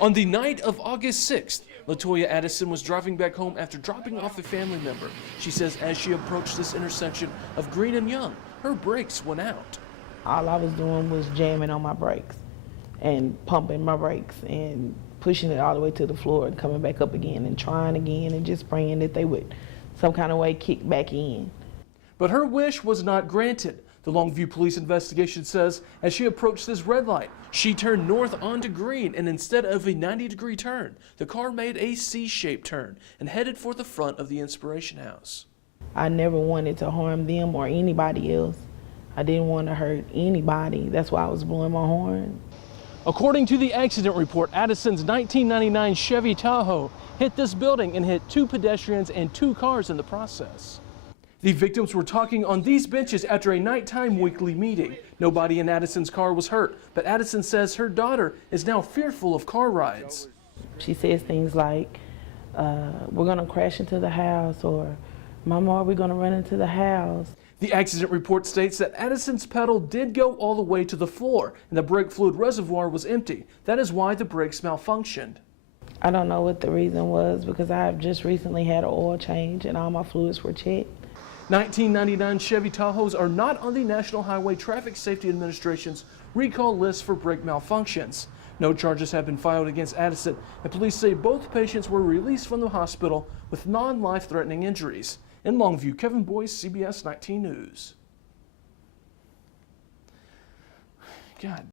On the night of August 6th, Latoya Addison was driving back home after dropping off a family member. She says as she approached this intersection of Green and Young, her brakes went out. All I was doing was jamming on my brakes and pumping my brakes and pushing it all the way to the floor and coming back up again and trying again and just praying that they would some kind of way kick back in. But her wish was not granted. The Longview Police investigation says as she approached this red light, she turned north onto Green, and instead of a 90-degree turn, the car made a C-shaped turn and headed for the front of the Inspiration House. I never wanted to harm them or anybody else. I didn't want to hurt anybody. That's why I was blowing my horn. According to the accident report, Addison's 1999 Chevy Tahoe hit this building and hit 2 pedestrians and 2 cars in the process. The victims were talking on these benches after a nighttime weekly meeting. Nobody in Addison's car was hurt, but Addison says her daughter is now fearful of car rides. She says things like, we're going to crash into the house, or Mama, are we going to run into the house? The accident report states that Addison's pedal did go all the way to the floor and the brake fluid reservoir was empty. That is why the brakes malfunctioned. I don't know what the reason was because I've just recently had an oil change and all my fluids were checked. 1999 Chevy Tahoes are not on the National Highway Traffic Safety Administration's recall list for brake malfunctions. No charges have been filed against Addison, and police say both patients were released from the hospital with non-life-threatening injuries. In Longview, Kevin Boyce, CBS 19 News. God.